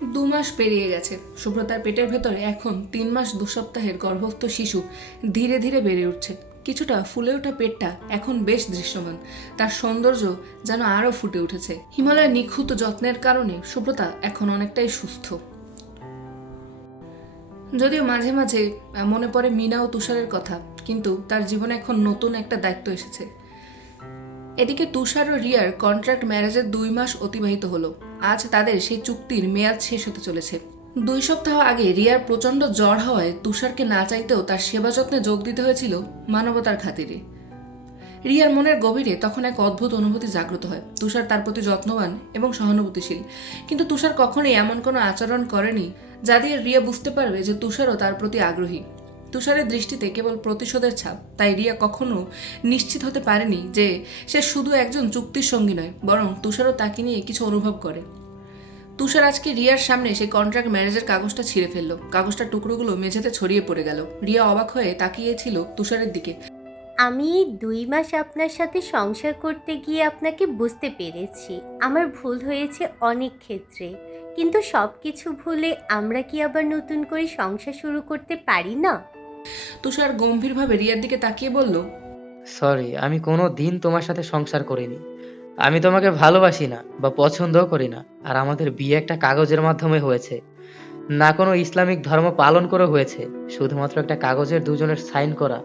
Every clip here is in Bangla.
দু মাস পেরিয়ে গেছে। সুব্রতার পেটের ভেতরে এখন তিন মাস দু সপ্তাহের গর্ভস্থ শিশু ধীরে ধীরে বেড়ে উঠছে। কিছুটা ফুলে ওঠা পেটটা এখন বেশ দৃশ্যমান। তার সৌন্দর্য যেন আরও ফুটে উঠেছে। হিমালয়ের নিখুঁত যত্নের কারণে সুব্রতা এখন অনেকটাই সুস্থ। যদিও মাঝে মাঝে মনে পড়ে মিনা ও তুষারের কথা, কিন্তু তার জীবনে এখন নতুন একটা দায়িত্ব এসেছে। এদিকে তুষার ও রিয়ার কন্ট্রাক্ট ম্যারেজের দুই মাস অতিবাহিত হলো। আজ তাদের সেই চুক্তির মেয়াদ শেষ হতে চলেছে। দুই সপ্তাহ আগে রিয়ার প্রচণ্ড জ্বর হওয়ায় তুষারকে না চাইতেও তার সেবা যত্নে যোগ দিতে হয়েছিল মানবতার খাতিরে। রিয়ার মনের গভীরে তখন এক অদ্ভুত অনুভূতি জাগ্রত হয়। তুষার তার প্রতি যত্নবান এবং সহানুভূতিশীল। কিন্তু তুষার কখনোই এমন কোনো আচরণ করেনি যা দিয়ে রিয়া বুঝতে পারবে যে তুষারও তার প্রতি আগ্রহী। তুষারের দৃষ্টিতে কেবল প্রতিশোধের ছাপ, তাই রিয়া কখনো নিশ্চিত হতে পারেনি যে সে শুধু একজন চুক্তির সঙ্গী নয়, বরং তুষারও তাকে নিয়ে কিছু অনুভব করে। তুষার আজকে রিয়ার সামনে সেই কন্ট্রাক্ট ম্যারেজের কাগজটা ছিঁড়ে ফেলল। কাগজটার টুকরোগুলো মেঝেতে ছড়িয়ে পড়ে গেল। রিয়া অবাক হয়ে তাকিয়েছিল তুষারের দিকে। আমি দুই মাস আপনার সাথে সংসার করতে গিয়ে আপনাকে বুঝতে পেরেছি। আমার ভুল হয়েছে অনেক ক্ষেত্রে। কিন্তু সব কিছু ভুলে আমরা কি আবার নতুন করে সংসার শুরু করতে পারি না? তুষার গম্ভীরভাবে রিয়ার দিকে তাকিয়ে বলল সরি আমি কোনো দিন তোমার সাথে সংসার করিনি। আমি তোমাকে ভালোবাসি না বা পছন্দও করি না আর আমাদের বিয়ে একটা কাগজের মাধ্যমে হয়েছে। না কোনো ইসলামিক ধর্ম পালন করে হয়েছে শুধুমাত্র একটা কাগজের দুজনের সাইন করা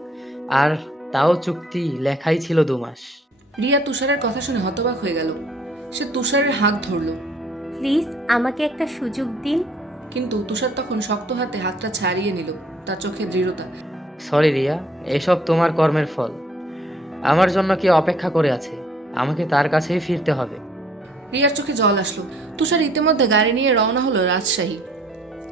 আর তাও চুক্তি লেখাই ছিল দু মাস। রিয়া তুষারের কথা শুনে হতবাক হয়ে গেল। সে তুষারের হাত ধরলো। প্লিজ আমাকে একটা সুযোগ দিন। কিন্তু তুষার তখন শক্ত হাতে হাতটা ছাড়িয়ে নিল। তার চোখে দৃঢ়তা। সরি রিয়া এসব তোমার কর্মের ফল। আমার জন্য কি অপেক্ষা করে আছে? আমাকে তার কাছেই ফিরতে হবে। রিয়ার চোখে জল আসলো। তুষার ইতিমধ্যে গাড়ি নিয়ে রওনা হলো রাজশাহী।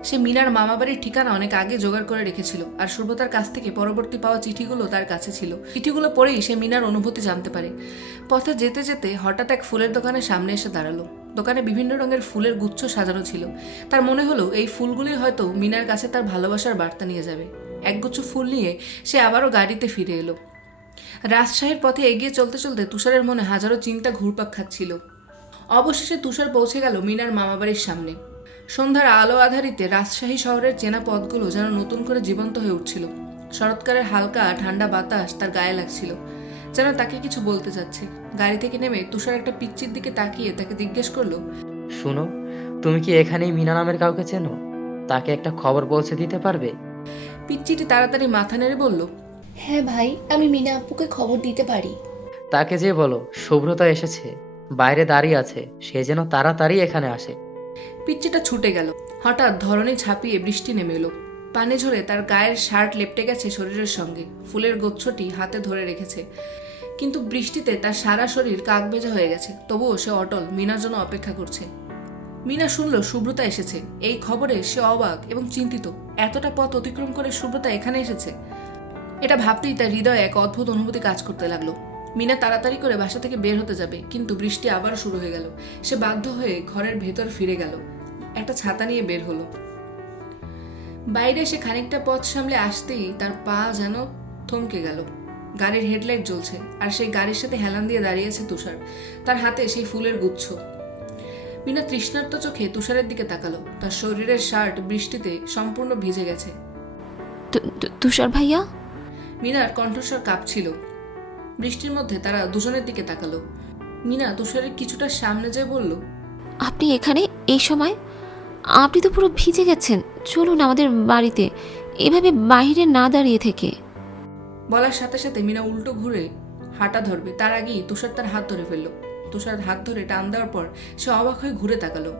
সে মিনার মামাবাড়ির ঠিকানা অনেক আগে জোগাড় করে রেখেছিল, আর সুব্রতার কাছ থেকে পরবর্তী পাওয়া চিঠিগুলো তার কাছে ছিল। চিঠিগুলো পড়েই সে মিনার অনুভূতি জানতে পারে। পথে যেতে যেতে হঠাৎ এক ফুলের দোকানের সামনে এসে দাঁড়াল। দোকানে বিভিন্ন রঙের ফুলের গুচ্ছ সাজানো ছিল। তার মনে হলো, এই ফুলগুলি হয়তো মিনার কাছে তার ভালোবাসার বার্তা নিয়ে যাবে। একগুচ্ছ ফুল নিয়ে সে আবারও গাড়িতে ফিরে এলো। রাজশাহীর পথে এগিয়ে চলতে চলতে তুষারের মনে হাজারো চিন্তা ঘুরপাক খাচ্ছিল। অবশেষে তুষার পৌঁছে গেল মিনার মামাবাড়ির সামনে। সন্ধ্যার আলো আধারিতে রাজশাহী শহরের চেনা পথগুলো যেন নতুন করে জীবন্ত হয়ে উঠছিল। শরৎকালের হালকা ঠান্ডা বাতাস তার গায়ে লাগছিল। যেন তাকে কিছু বলতে যাচ্ছে গাড়ি থেকে নেমে তুষার একটা পিচ্চির দিকে তাকিয়ে তাকে জিজ্ঞেস করল শুনো তুমি কি এখানেই মিনা নামের কাউকে চেনো? তাকে একটা খবর পৌঁছে দিতে পারবে? পিচ্চিটি তাড়াতাড়ি মাথা নেড়ে বলল হ্যাঁ ভাই আমি মিনা আপুকে খবর দিতে পারি। তাকে যে বলো শুভ্রতা এসেছে। বাইরে দাঁড়িয়ে আছে। সে যেন তাড়াতাড়ি এখানে আসে। পিচ্চিটা ছুটে গেল। হঠাৎ ধরনে ঝাঁপিয়ে বৃষ্টি নেমে এলো। পানি ঝরে তার গায়ের শার্ট লেপটে গেছে শরীরের সঙ্গে। ফুলের গোচ্ছটি হাতে ধরে রেখেছে। কিন্তু বৃষ্টিতে তার সারা শরীর কাক ভেজা হয়ে গেছে। তবুও সে অটল, মিনার জন্য অপেক্ষা করছে। মিনা শুনল সুব্রতা এসেছে। এই খবরে সে অবাক এবং চিন্তিত। এতটা পথ অতিক্রম করে সুব্রতা এখানে এসেছে? এটা ভাবতেই তার হৃদয়ে এক অদ্ভুত অনুভূতি কাজ করতে লাগল। মিনা তাড়াতাড়ি করে বাসা থেকে বের হতে যাবে কিন্তু বৃষ্টি আবার শুরু হয়ে গেল। সে বাধ্য হয়ে ঘরের ভেতর ফিরে গেল। একটা ছাতা নিয়ে বের হলো। বাইরে সে খানিকটা পথ সামলে আসতেই তার পা যেন থমকে গেল। গাড়ির হেডলাইট জ্বলছে আর সেই গাড়ির সাথে হেলান দিয়ে দাঁড়িয়েছে তুষার। তার হাতে সেই ফুলের গুচ্ছ। মিনা তৃষ্ণার্ত চোখে তুষারের দিকে তাকালো। তার শরীরের শার্ট বৃষ্টিতে সম্পূর্ণ ভিজে গেছে। তুষার ভাইয়া? মিনার কণ্ঠস্বর কাঁপছিল। বৃষ্টির মধ্যে তারা দুজনের দিকে তাকালো। মিনা তুষারের কিছুটা সামনে যেয়ে বলল আপনি এখানে? এই সময়? আপনি তো পুরো ভিজে গেছেন। চলুন আমাদের বাড়িতে। এভাবে বাইরে না দাঁড়িয়ে থেকে। বলার সাথে সাথে মিনা উল্টো ঘুরে হাঁটা ধরবে। তার আগেই তুষার তার হাত ধরে ফেলল। তুষার হাত ধরে টান দেওয়ার পর সে অবাক হয়ে ঘুরে তাকালো।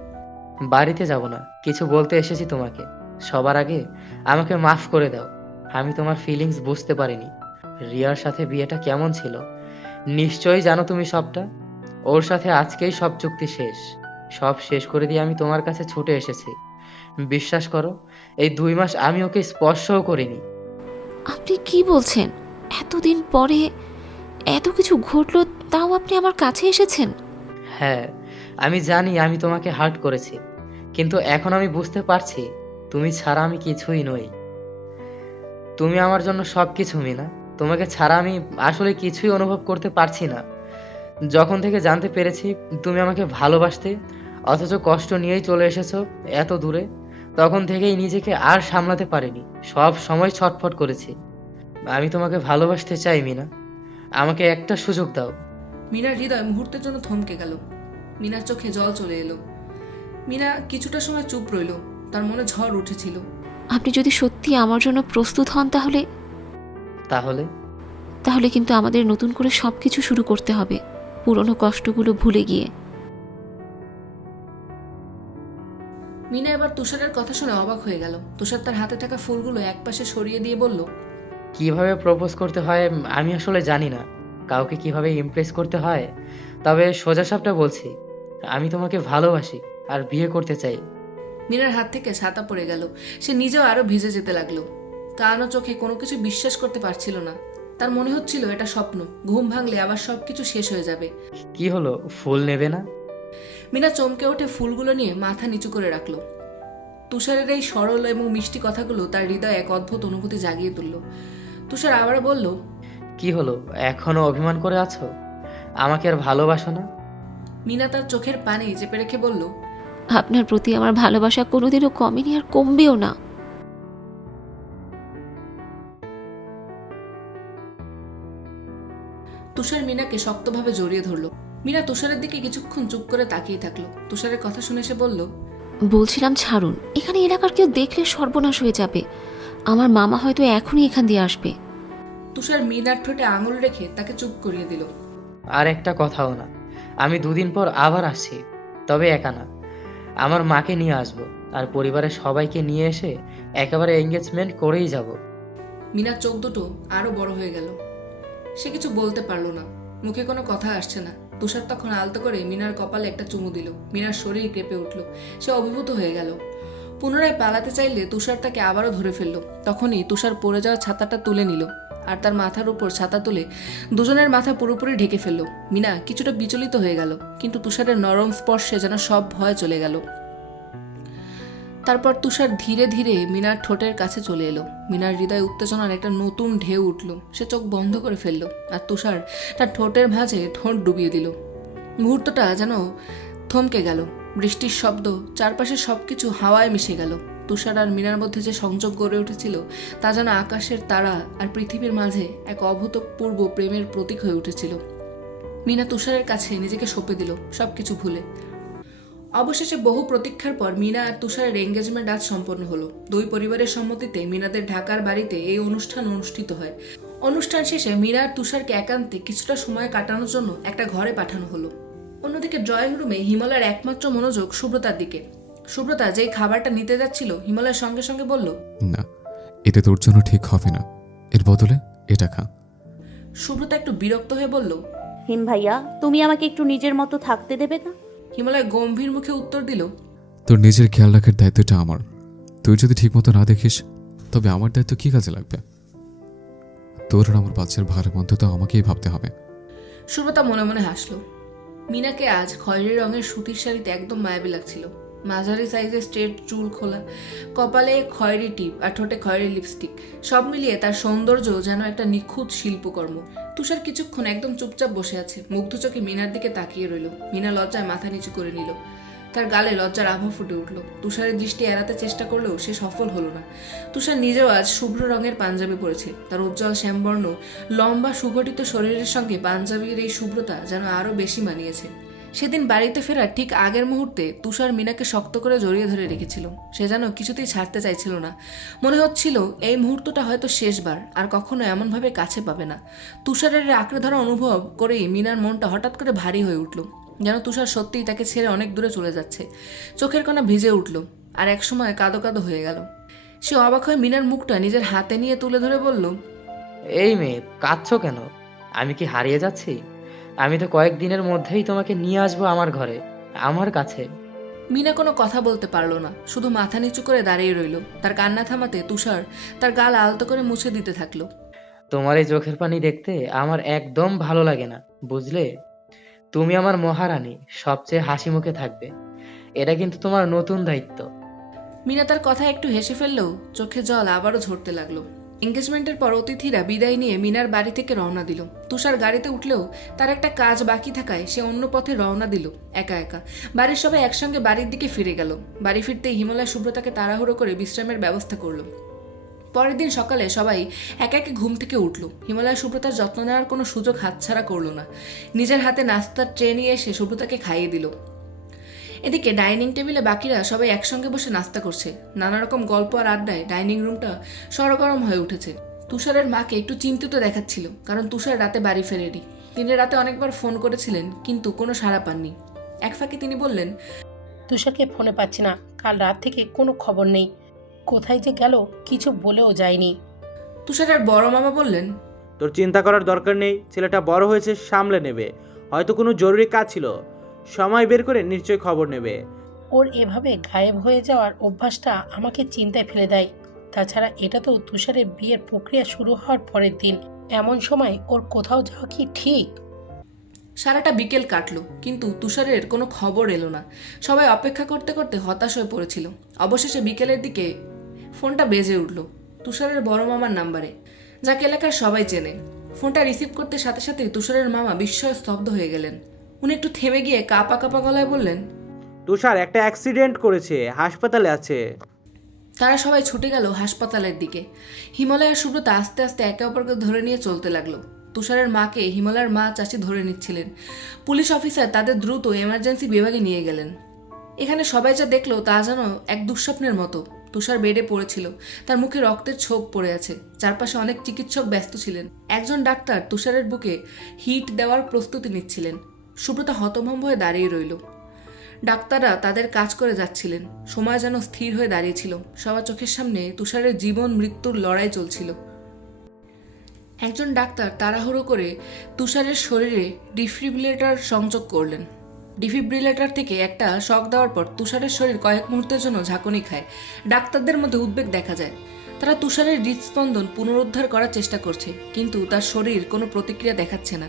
বাড়িতে যাব না। কিছু বলতে এসেছি তোমাকে। সবার আগে আমাকে মাফ করে দাও। আমি তোমার ফিলিংস বুঝতে পারিনি। রিয়ার সাথে বিয়েটা কেমন ছিল? নিশ্চয়ই জানো তুমি সবটা? ওর সাথে আজকেই সব চুক্তি শেষ। সব শেষ করে দিয়ে আমি তোমার কাছে ছুটে এসেছি। বিশ্বাস করো এই দুই মাস আমি ওকে স্পর্শও করিনি। আপনি কি বলছেন? এতদিন পরে এত কিছু ঘটলো তাও আপনি আমার কাছে এসেছেন? হ্যাঁ আমি জানি আমি তোমাকে হার্ট করেছি কিন্তু এখন আমি বুঝতে পারছি তুমি ছাড়া আমি কিছুই নই। তুমি আমার জন্য সব কিছু মিনা। তোমাকে ছাড়া আমি আসলে কিছুই অনুভব করতে পারছি না। যখন থেকে জানতে পেরেছি তুমি আমাকে ভালোবাসতে অথচ কষ্ট নিয়েই চলে এসেছ এত দূরে তখন থেকেই নিজেকে আর সামলাতে পারিনি সব সময় ছটফট করেছি। আমি তোমাকে ভালোবাসতে চাই মিনা। আমাকে একটা সুযোগ দাও। মিনার হৃদয় মুহূর্তের জন্য থমকে গেল। মিনার চোখে জল চলে এলো। মিনা কিছুটা সময় চুপ রইল তার মনে ঝড় উঠেছিল। আপনি যদি সত্যি আমার জন্য প্রস্তুত হন তাহলে তাহলে? তাহলে কিন্তু আমাদের নতুন করে সব কিছু শুরু করতে হবে পুরনো কষ্টগুলো ভুলে গিয়ে। মিনা এবার তুষারের কথা শুনে অবাক হয়ে গেল। তুষার তার হাতে থাকা ফুলগুলো একপাশে সরিয়ে দিয়ে বলল কীভাবে প্রপোজ করতে হয় আমি আসলে জানি না। কাউকে কীভাবে ইমপ্রেস করতে হয়? তবে সোজা সাপটা বলছি আমি তোমাকে ভালোবাসি আর বিয়ে করতে চাই। মিনার হাত থেকে ছাতা পড়ে গেল। সে নিজেও আরও ভিজে যেতে লাগল। কান ও চোখে কোনো কিছু বিশ্বাস করতে পারছিল না। তার মনে হচ্ছিল এটা স্বপ্ন ঘুম ভাঙলে আবার সবকিছু শেষ হয়ে যাবে। কি হলো ফুল নেবে না? মিনা চমকে উঠে ফুলগুলো নিয়ে মাথা নিচু করে রাখল। তুষারের এই সরল এবং মিষ্টি কথাগুলো তার হৃদয়ে এক অদ্ভুত অনুভূতি জাগিয়ে তুলল। তুষার আবার বলল কি হলো এখনও অভিমান করে আছো? আমাকে আর ভালোবাসো না? মিনা তার চোখের পানি চেপে রেখে বলল আপনার প্রতি আমার ভালোবাসা কোনোদিনও কমেনি আর কমবেও না। তুষার মিনাকে শক্তভাবে জড়িয়ে ধরলো। মিনা তুষারের দিকে কিছুক্ষণ চুপ করে তাকিয়ে থাকল। তুষারের কথা শুনে সে বলল বলছিলাম ছাড়ুন। এখানে এলাকার কেউ দেখলে সর্বনাশ হয়ে যাবে। আমার মামা হয়তো এখনই এখান দিয়ে আসবে। তুষার মিনার ঠোঁটে আঙুল রেখে তাকে চুপ করিয়ে দিল। আর একটা কথাও না। আমি দুদিন পর আবার আসছি তবে একা না। আমার মাকে নিয়ে আসব আর পরিবারের সবাইকে নিয়ে এসে একেবারে এঙ্গেজমেন্ট করেই যাব। মিনার চোখ দুটো আরও বড় হয়ে গেল। সে কিছু বলতে পারল না। মুখে কোনো কথা আসছে না। তুষার তখন আলতো করে মিনার কপালে একটা চুমু দিল। মিনার শরীর কেঁপে উঠল। সে অভিভূত হয়ে গেল। পুনরায় পালাতে চাইলে তুষার তাকে আবারও ধরে ফেলল। তখনই তুষার পড়ে যাওয়া ছাতাটা তুলে নিল আর তার মাথার উপর ছাতা তুলে দুজনের মাথা পুরোপুরি ঢেকে ফেলল। মিনা কিছুটা বিচলিত হয়ে গেল, কিন্তু তুষারের নরম স্পর্শে যেন সব ভয় চলে গেল। তারপর তুষার ধীরে ধীরে মিনার ঠোঁটের কাছে চলে এলো। মিনার হৃদয় উত্তেজনার একটা নতুন ঢেউ উঠল। সে চোখ বন্ধ করে ফেলল আর তুষার তার ঠোঁটের ভাঁজে ঠোঁট ডুবিয়ে দিল। মুহূর্তটা যেন থমকে গেল। বৃষ্টির শব্দ, চারপাশে সবকিছু হাওয়ায় মিশে গেল। তুষার আর মিনার মধ্যে যে সংযোগ গড়ে উঠেছিল, তা যেন আকাশের তারা আর পৃথিবীর মাঝে এক অভূতপূর্ব প্রেমের প্রতীক হয়ে উঠেছিল। মিনা তুষারের কাছে নিজেকে সঁপে দিল, সবকিছু ভুলে। অবশেষে বহু প্রতীক্ষার পর মিনা আর তুষারের এঙ্গেজমেন্ট আজ সম্পন্ন হলো। দুই পরিবারের সম্মতিতে মিনাদের ঢাকার বাড়িতে এই অনুষ্ঠান অনুষ্ঠিত হয়। অনুষ্ঠান শেষে মীরা আর তুষারকে একান্তে কিছুটা সময় কাটানোর জন্য একটা ঘরে পাঠানো হলো। অন্যদিকে ড্রয়িং রুমে হিমালয়ের একমাত্র মনোযোগ সুব্রতার দিকে। সুব্রতা যেই খাবারটা নিতে যাচ্ছিল হিমালয়ের সঙ্গে সঙ্গে বলল না এতে তোর জন্য ঠিক হবে না। এর বদলে এটা খা। সুব্রতা একটু বিরক্ত হয়ে বলল হিম ভাইয়া তুমি আমাকে একটু নিজের মতো থাকতে দেবে না? হিমালয় গম্ভীর মুখে উত্তর দিল তোর নিজের খেয়াল রাখার দায়িত্বটা আমার। তুই যদি ঠিকমতো না দেখিস তবে আমার দায়িত্ব কি কাজে লাগবে? তোর আর আমার বাচ্চার ভাড়া তো আমাকেই ভাবতে হবে। সুব্রতা মনে মনে হাসলো। মিনাকে আজ খয়েরি রঙের সুতির শাড়িতে একদম মায়াবী লাগছিল। মাঝারি সাইজের স্ট্রেট চুল খোলা, কপালে খয়েরি টিপ আর ঠোঁটে খয়েরি লিপস্টিক সব মিলিয়ে তার সৌন্দর্য যেন একটা নিখুঁত শিল্পকর্ম। তুষার কিছুক্ষণ একদম চুপচাপ বসে আছে, মুগ্ধ চোখে মিনার দিকে তাকিয়ে রইল। মিনা লজ্জায় মাথা নিচু করে নিল। তার গালে লজ্জার আভা ফুটে উঠল। তুষারের দৃষ্টি এড়াতে চেষ্টা করলেও সে সফল হলো না। তুষার নিজেও আজ শুভ্র রঙের পাঞ্জাবি পরেছে। তার উজ্জ্বল শ্যামবর্ণ লম্বা সুগঠিত শরীরের সঙ্গে পাঞ্জাবির এই শুভ্রতা যেন আরও বেশি মানিয়েছে। সেদিন বাড়িতে ফেরার ঠিক আগের মুহূর্তে তুষার মিনাকে শক্ত করে জড়িয়ে ধরে রেখেছিল। সে যেন কিছুতেই ছাড়তে চাইছিল না। মনে হচ্ছিল, এই মুহূর্তটা হয়তো শেষবার, আর কখনো এমনভাবে কাছে পাবে না। তুষারের আঁকড়ে ধরা অনুভব করেই মিনার মনটা হঠাৎ করে ভারী হয়ে উঠল। যেন তুষার সত্যিই তাকে ছেড়ে অনেক দূরে চলে যাচ্ছে। চোখের কণা ভিজে উঠল, আর একসময় কাদো কাদো হয়ে গেল। সে অবাক হয়ে মিনার মুখটা নিজের হাতে নিয়ে তুলে ধরে বলল, এই মেয়ে, কাঁদছো কেন? আমি কি হারিয়ে যাচ্ছি? আমি তো কয়েকদিনের মধ্যেই তোমাকে নিয়ে আসব আমার ঘরে আমার কাছে। মিনা কোনো কথা বলতে পারল না শুধু মাথা নিচু করে দাঁড়িয়ে রইল তার কান্না থামাতে তুষার তার গাল আলতো করে মুছে দিতে থাকল। তোমার এই চোখের পানি দেখতে আমার একদম ভালো লাগে না বুঝলে? তুমি আমার মহারানী সবচেয়ে হাসি মুখে থাকবে। এটা কিন্তু তোমার নতুন দায়িত্ব। মিনা তার কথা একটু হেসে ফেললেও চোখে জল আবারও ঝরতে লাগল। এঙ্গেজমেন্টের পর অতিথিরা বিদায় নিয়ে মিনার বাড়ি থেকে রওনা দিল। তুষার গাড়িতে উঠলেও তার একটা কাজ বাকি থাকায় সে অন্য পথে রওনা দিল, একা একা। বাড়ির সবাই একসঙ্গে বাড়ির দিকে ফিরে গেল। বাড়ি ফিরতেই হিমালয় সুব্রতাকে তাড়াহুড়ো করে বিশ্রামের ব্যবস্থা করল। পরের দিন সকালে সবাই একে একে ঘুম থেকে উঠল। হিমালয় সুব্রতার যত্ন নেওয়ার কোনো সুযোগ হাতছাড়া করল না। নিজের হাতে নাস্তার ট্রে নিয়ে এসে সুব্রতাকে খাইয়ে দিল। এদিকে ডাইনিং টেবিলে বাকিরা সবাই একসঙ্গে বসে নাস্তা করছে। নানা রকম গল্প আর আড্ডায় ডাইনিং রুমটা সরগরম হয়ে উঠেছে। তুষারের মাকে একটু চিন্তিত দেখাচ্ছিল কারণ তুষার রাতে বাড়ি ফেরেনি। তিনি রাতে অনেকবার ফোন করেছিলেন কিন্তু কোনো সাড়া পাননি। এক ফাঁকে তিনি বললেন তুষারকে ফোনে পাচ্ছি না কাল রাত থেকে কোনো খবর নেই। কোথায় যে গেল কিছু বলেও যায়নি। তুষারের বড় মামা বললেন তোর চিন্তা করার দরকার নেই ছেলেটা বড় হয়েছে সামলে নেবে। হয়তো কোনো জরুরি কাজ ছিল। সময় বের করে নিশ্চয়ই খবর নেবে। ওর এভাবে গায়েব হয়ে যাওয়ার অভ্যাসটা আমাকে চিন্তায় ফেলে দেয়। তাছাড়া এটা তো তুষারের বিয়ের প্রক্রিয়া শুরু হওয়ার পরের দিন। এমন সময় ওর কোথাও যাওয়া কি ঠিক? সারাটা বিকেল কাটলো কিন্তু তুষারের কোনো খবর এলো না। সবাই অপেক্ষা করতে করতে হতাশ হয়ে পড়েছিল। অবশেষে বিকেলের দিকে ফোনটা বেজে উঠল তুষারের বড় মামার নাম্বারে। যাকে এলাকার সবাই চেনে। ফোনটা রিসিভ করতে সাথে সাথে তুষারের মামা বিস্ময় স্তব্ধ হয়ে গেলেন। উনি একটু থেমে গিয়ে কাপা কাপা গলায় বললেন তুষার একটা অ্যাক্সিডেন্ট করেছে হাসপাতালে আছে। তারা সবাই ছুটে গেল হাসপাতালের দিকে। হিমালয়ের সুব্রতা আস্তে আস্তে একে অপরকে ধরে নিয়ে চলতে লাগল। তুষারের মাকে হিমালয়ের মা চাষি ধরে নিচ্ছিলেন। পুলিশ অফিসার তাদের দ্রুত এমার্জেন্সি বিভাগে নিয়ে গেলেন। এখানে সবাই যা দেখল তা যেন এক দুঃস্বপ্নের মতো। তুষার বেডে পড়েছিল। তার মুখে রক্তের ছোপ পড়ে আছে। চারপাশে অনেক চিকিৎসক ব্যস্ত ছিলেন। একজন ডাক্তার তুষারের বুকে হিট দেওয়ার প্রস্তুতি নিচ্ছিলেন। সুব্রতা হতভম্ব হয়ে দাঁড়িয়ে রইল। ডাক্তাররা তাদের কাজ করে যাচ্ছিলেন। সময় যেন স্থির হয়ে দাঁড়িয়েছিল। সবার চোখের সামনে তুষারের জীবন মৃত্যুর লড়াই চলছিল। একজন ডাক্তার তাড়াহুড়ো করে তুষারের শরীরে ডিফিব্রিলেটর সংযোগ করলেন। ডিফিব্রিলেটর থেকে একটা শক দেওয়ার পর তুষারের শরীর কয়েক মুহূর্তের জন্য ঝাঁকুনি খায়। ডাক্তারদের মধ্যে উদ্বেগ দেখা যায়। তারা তুষারের হৃদস্পন্দন পুনরুদ্ধার করার চেষ্টা করছে কিন্তু তার শরীর কোনো প্রতিক্রিয়া দেখাচ্ছে না।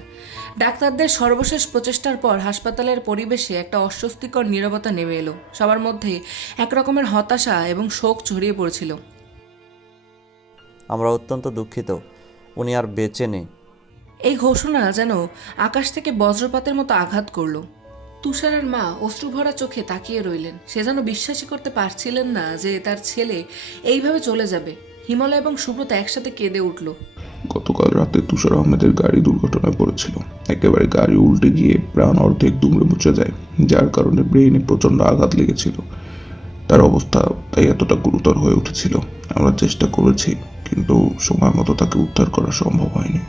ডাক্তারদের সর্বশেষ প্রচেষ্টার পর হাসপাতালের পরিবেশে একটা অস্বস্তিকর নীরবতা নেমে এলো। সবার মধ্যে একরকমের হতাশা এবং শোক ছড়িয়ে পড়েছিল। আমরা অত্যন্ত দুঃখিত উনি আর বেঁচে নেই। এই ঘোষণা যেন আকাশ থেকে বজ্রপাতের মতো আঘাত করল। তুষারের মা অশ্রুভরা চোখে তাকিয়ে রইলেন। সে যেন বিশ্বাসই করতে পারছিলেন না যে তার ছেলে এইভাবে চলে যাবে। হিমালয় এবং সুব্রতা একসাথে কেঁদে উঠল। গতকাল রাতে তুষার আহমেদের গাড়ি দুর্ঘটনায় পড়েছিল। একেবারে গাড়ি উল্টে গিয়ে প্রাণ অর্ধেক দুমড়ে মুছে যায় যার কারণে ব্রেইনে প্রচণ্ড আঘাত লেগেছিল। তার অবস্থা তাই এতটা গুরুতর হয়ে উঠেছিল। আমরা চেষ্টা করেছি কিন্তু সময় মতো তাকে উদ্ধার করা সম্ভব হয়নি।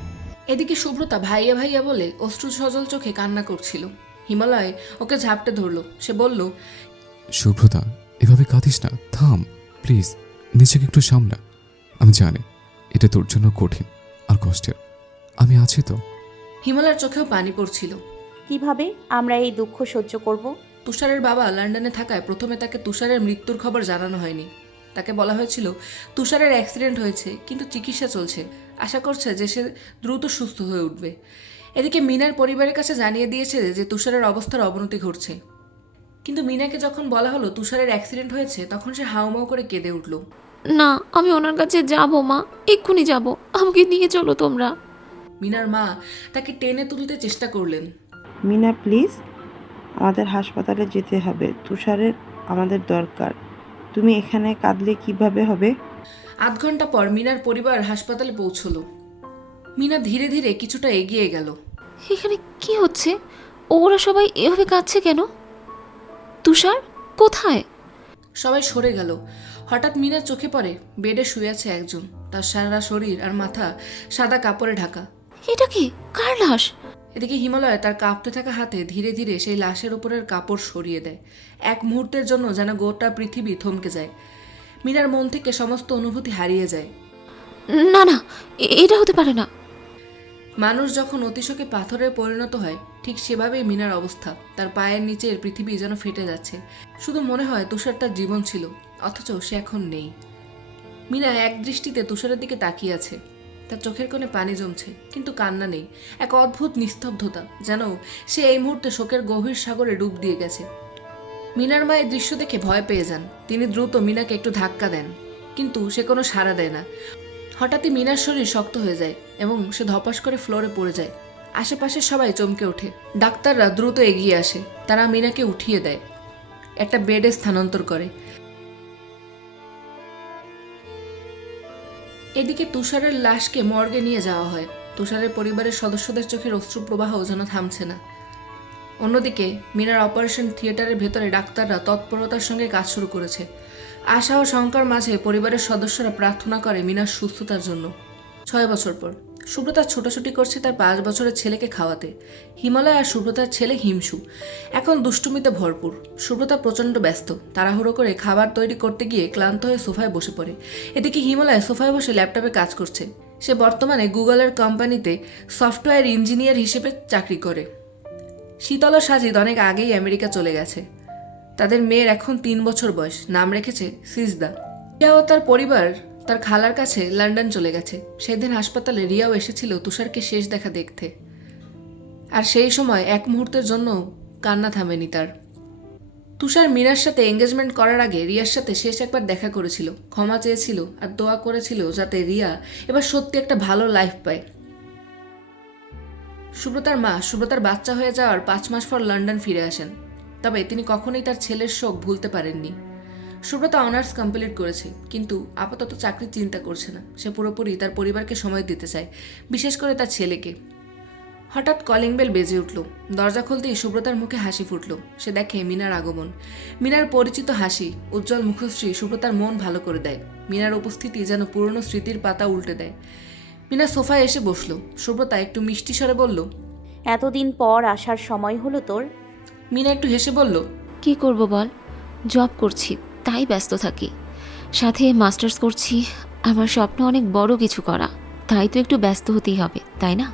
এদিকে সুব্রতা ভাইয়া ভাইয়া বলে অশ্রু সজল চোখে কান্না করছিল। হিমালয় ওকে ঝাপটে ধরলো। সে বলল শুভ্রতা এভাবে কাঁদিস না। থাম প্লিজ নিজেকে একটু সামলা। আমি জানি এটা তোর জন্য কঠিন আর কষ্টের। আমি আছি তো। হিমালয়ের চোখেও পানি পড়ছিল। কীভাবে? আমরা এই দুঃখ সহ্য করব? তুষারের বাবা লন্ডনে থাকায় প্রথমে তাকে তুষারের মৃত্যুর খবর জানানো হয়নি। তাকে বলা হয়েছিল তুষারের অ্যাক্সিডেন্ট হয়েছে কিন্তু চিকিৎসা চলছে। আশা করছে যে সে দ্রুত সুস্থ হয়ে উঠবে। এদিকে মিনার পরিবারের কাছে জানিয়ে দিয়েছে যে তুষারের অবস্থার অবনতি ঘটছে। কিন্তু মিনাকে যখন বলা হলো তুষারের অ্যাক্সিডেন্ট হয়েছে তখন সে হাউমাউ করে কেঁদে উঠল। না আমি ওনার কাছে যাব মা। এক্ষুনি যাব। আমাকে নিয়ে চলো তোমরা। মিনার মা তাকে টেনে তুলতে চেষ্টা করলেন। মিনা প্লিজ আমাদের হাসপাতালে যেতে হবে। তুষারের আমাদের দরকার। তুমি এখানে কাঁদলে কীভাবে হবে? আধ ঘণ্টা পর মিনার পরিবার হাসপাতালে পৌঁছলো। মিনা ধীরে ধীরে কিছুটা এগিয়ে গেল। এখানে কি হচ্ছে? ওরা সবাই এভাবে কাঁদছে কেন? তুষার কোথায়? সবাই সরে গেল। হঠাৎ মিনার চোখে পড়ে বেডে শুয়ে আছে একজন। তার সারা শরীর আর মাথা সাদা কাপড়ে ঢাকা। এটা কি? কার লাশ? এদিকে হিমালয় তার কাঁপতে থাকা হাতে ধীরে ধীরে সেই লাশের উপরের কাপড় সরিয়ে দেয়। এক মুহূর্তের জন্য যেন গোটা পৃথিবী থমকে যায়। মিনার মন থেকে সমস্ত অনুভূতি হারিয়ে যায়। না না এটা হতে পারে না। মানুষ যখন অতিশোকে পাথরে পরিণত হয়, ঠিক সেভাবেই মিনার অবস্থা। তার পায়ের নিচের পৃথিবী যেন ফেটে যাচ্ছে। শুধু মনে হয় তুষার তার জীবন ছিল, অথচ সে এখন নেই। মিনা এক দৃষ্টিতে তুষারের দিকে তাকিয়ে আছে। তার চোখের কোণে পানি জমছে, কিন্তু কান্না নেই। এক অদ্ভুত নিস্তব্ধতা, যেন সে এই মুহূর্তে শোকের গভীর সাগরে ডুব দিয়ে গেছে। মিনার মায়ের দৃশ্য দেখে ভয় পেয়ে যান। তিনি দ্রুত মিনাকে একটু ধাক্কা দেন, কিন্তু সে কোনো সাড়া দেয় না। হঠাৎই মিনার শরীর শক্ত হয়ে যায় এবং সে ধপাস করে ফ্লোরে পড়ে যায়। আশেপাশের সবাই চমকে ওঠে। ডাক্তাররা দ্রুত এগিয়ে আসে। তারা মিনাকে উঠিয়ে দেয়। একটা বেডে স্থানান্তর করে। এদিকে তুষারের লাশকে মর্গে নিয়ে যাওয়া হয়। তুষারের পরিবারের সদস্যদের চোখের অশ্রুপ্রবাহ যেন থামছে না। অন্যদিকে মিনার অপারেশন থিয়েটারের ভেতরে ডাক্তাররা তৎপরতার সঙ্গে কাজ শুরু করেছে। আশা ও শঙ্কার মাঝে পরিবারের সদস্যরা প্রার্থনা করে মিনার সুস্থতার জন্য। ছয় বছর পর, সুব্রতা ছোটাছুটি করছে তার পাঁচ বছরের ছেলেকে খাওয়াতে। হিমালয় আর সুব্রতার ছেলে হিমসু এখন দুষ্টুমিতে ভরপুর। সুব্রতা প্রচণ্ড ব্যস্ত। তাড়াহুড়ো করে খাবার তৈরি করতে গিয়ে ক্লান্ত হয়ে সোফায় বসে পড়ে। এদিকে হিমালয় সোফায় বসে ল্যাপটপে কাজ করছে। সে বর্তমানে গুগলের কোম্পানিতে সফটওয়্যার ইঞ্জিনিয়ার হিসেবে চাকরি করে। শীতল সাজিদ অনেক আগেই আমেরিকা চলে গেছে। তাদের মেয়ের এখন তিন বছর বয়স। নাম রেখেছে সিজদা। রিয়া ও তার পরিবার তার খালার কাছে লন্ডন চলে গেছে। সেদিন হাসপাতালে রিয়াও এসেছিল তুষারকে শেষ দেখা দেখতে। আর সেই সময় এক মুহূর্তের জন্য কান্না থামেনি তার। তুষার মীরার সাথে এঙ্গেজমেন্ট করার আগে রিয়ার সাথে শেষ একবার দেখা করেছিল, ক্ষমা চেয়েছিল আর দোয়া করেছিল যাতে রিয়া এবার সত্যি একটা ভালো লাইফ পায়। সুব্রতার মা সুব্রতার বাচ্চা হয়ে যাওয়ার পাঁচ মাস পর লন্ডন ফিরে আসেন। তবে তিনি কখনোই তার ছেলের শোক ভুলতে পারেননি। সুব্রতা অনার্স কমপ্লিট করেছে, কিন্তু আপাতত চাকরির চিন্তা করছে না। সে পুরোপুরি তার পরিবারকে সময় দিতে চায়, বিশেষ করে তার ছেলেকে। হঠাৎ কলিং বেল বেজে উঠল। দরজা খুলতেই সুব্রতার মুখে হাসি ফুটল। সে দেখে মিনার আগমন। মিনার পরিচিত হাসি, উজ্জ্বল মুখশ্রী সুব্রতার মন ভালো করে দেয়। মিনার উপস্থিতি যেন পুরনো স্মৃতির পাতা উল্টে দেয়। মিনা সোফায় এসে বসল। সুব্রতা একটু মিষ্টি স্বরে বলল, এতদিন পর আসার সময় হলো তোর? মিনা একটু হেসে বলল কি করব বল? জব করছি তাই ব্যস্ত থাকি। সাথে মাস্টার্স করছি আমার স্বপ্ন অনেক বড় কিছু করা। তাই তো একটু ব্যস্ত হতেই হবে তাই না?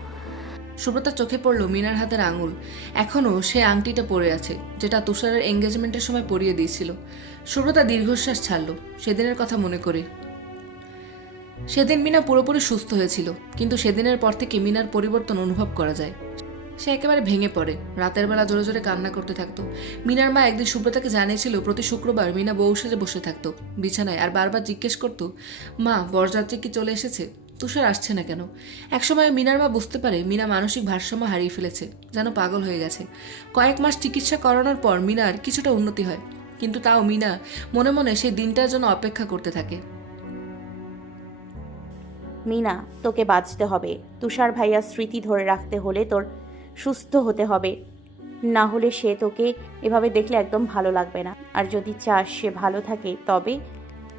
সুব্রতার চোখে পড়ল মিনার হাতের আঙুল। এখনও সে আংটিটা পরে আছে যেটা তুষারের এঙ্গেজমেন্টের সময় পরিয়ে দিয়েছিল। সুব্রতা দীর্ঘশ্বাস ছাড়ল সেদিনের কথা মনে করে। সেদিন মিনা পুরোপুরি সুস্থ হয়েছিল কিন্তু সেদিনের পর থেকে মিনার পরিবর্তন অনুভব করা যায়। সে একেবারে ভেঙে পড়ে। রাতের বেলা জোরে জোরে কান্না করতে থাকতো। মিনার মা একদিন সুব্রতাকে জানিয়েছিল, প্রতি শুক্রবার মিনা বউ সেজে বসে থাকতো। বিছানায় আর বারবার জিজ্ঞেস করতো, মা, বরযাত্রী কি চলে এসেছে? তুষার আসছে না কেন? একসময় মিনার মা বুঝতে পারে মিনা মানসিক ভারসাম্য হারিয়ে ফেলেছে, যেন পাগল হয়ে গেছে। কয়েক মাস চিকিৎসা করানোর পর মিনার কিছুটা উন্নতি হয়, কিন্তু তাও মিনা মনে মনে সেই দিনটার জন্য অপেক্ষা করতে থাকে। মিনা, তোকে বাঁচতে হবে। তুষার ভাইয়ার স্মৃতি ধরে রাখতে হলে তোর সুস্থ হতে হবে। না হলে সে তোকে এভাবে দেখলে একদম ভালো লাগবে না। আর যদি চাস সে ভালো থাকে তবে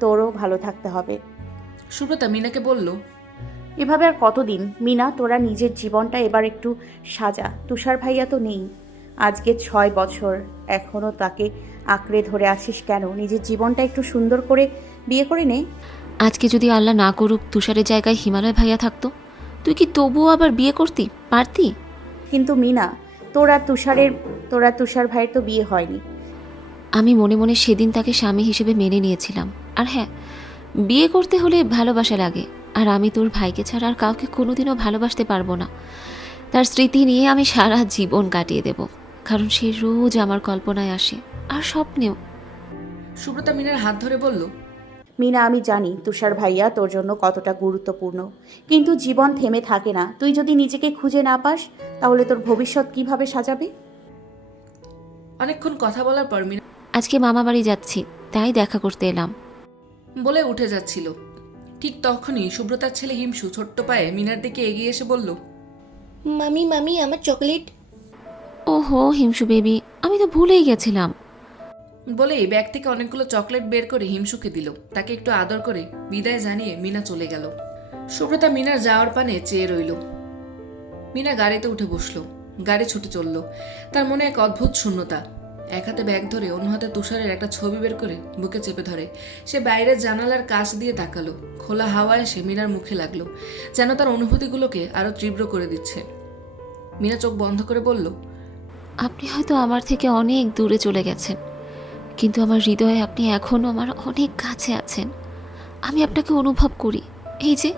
তোরও ভালো থাকতে হবে। সুব্রতা মিনাকে বলল এভাবে আর কতদিন? মিনা তোরা নিজের জীবনটা এবার একটু সাজা। তুষার ভাইয়া তো নেই। আজকে ছয় বছর। এখনও তাকে আঁকড়ে ধরে আছিস কেন? নিজের জীবনটা একটু সুন্দর করে বিয়ে করে নে। আজকে যদি আল্লাহ না করুক তুষারের জায়গায় হিমালয় ভাইয়া থাকতো তুই কি তবুও আবার বিয়ে করতি? পারতি? কিন্তু মিনা তোরা তুষারের তোরা তুষার ভাইয়ের তো বিয়ে হয়নি। আমি মনে মনে সেদিন তাকে স্বামী হিসেবে মেনে নিয়েছিলাম। আর হ্যাঁ বিয়ে করতে হলে ভালোবাসা লাগে আর আমি তোর ভাইকে ছাড়া আর কাউকে কোনোদিনও ভালোবাসতে পারব না। তার স্মৃতি নিয়ে আমি সারা জীবন কাটিয়ে দেব কারণ সে রোজ আমার কল্পনায় আসে আর স্বপ্নেও। সুব্রতা মিনার হাত ধরে বলল মিনা আমি জানি তুষার ভাইয়া তোর জন্য কতটা গুরুত্বপূর্ণ। কিন্তু জীবন থেমে থাকে না। তুই যদি নিজেকে খুঁজে না পাস তাহলে তোর ভবিষ্যৎ কীভাবে সাজাবে? অনেকক্ষণ কথা বলার পর মিনা আজকে মামা বাড়ি যাচ্ছি তাই দেখা করতে এলাম। বলে উঠে যাচ্ছিল। ঠিক তখনই সুব্রতার ছেলে হিমসু ছোট্ট পায়ে মিনার দিকে এগিয়ে এসে বলল মামি মামি আমার চকলেট। ওহো হিমসু বেবি আমি তো ভুলেই গেছিলাম। বলেই ব্যাগ থেকে অনেকগুলো চকলেট বের করে হিমসুকে দিল। তাকে একটু আদর করে বিদায় জানিয়ে মিনা চলে গেল। সুব্রতা মিনার যাওয়ার পানে চেয়ে রইল। মিনা গাড়িতে উঠে বসল। গাড়ি ছুটে চলল। তার মনে এক অদ্ভুত শূন্যতা। এক হাতে ব্যাগ ধরে অন্য হাতে তুষারের একটা ছবি বের করে বুকে চেপে ধরে। সে বাইরের জানালার কাছ দিয়ে তাকালো। খোলা হাওয়ায় সে মিনার মুখে লাগল, যেন তার অনুভূতিগুলোকে আরও তীব্র করে দিচ্ছে। মিনা চোখ বন্ধ করে বলল, আপনি হয়তো আমার থেকে অনেক দূরে চলে গেছেন। কিন্তু আমার হৃদয়ে আপনি এখনও আমার অনেক কাছে আছেন। আমি আপনাকে অনুভব করি। এই যে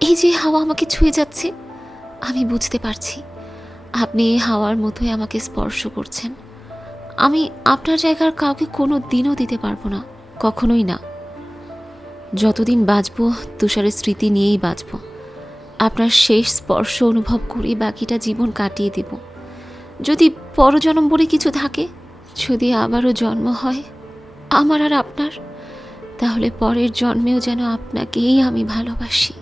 এই যে হাওয়া আমাকে ছুঁয়ে যাচ্ছে, আমি বুঝতে পারছি। আপনি এই হাওয়ার মতোই আমাকে স্পর্শ করছেন। আমি আপনার জায়গার কাউকে কোনো দিনও দিতে পারব না, কখনোই না। যতদিন বাঁচব, তুষারের স্মৃতি নিয়েই বাঁচব। আপনার শেষ স্পর্শ অনুভব করে বাকিটা জীবন কাটিয়ে দেব। যদি পরজনম বলে কিছু থাকে যদি আবারও জন্ম হয় আমার আর আপনার তাহলে পরের জন্মেও যেন আপনাকেই আমি ভালোবাসি।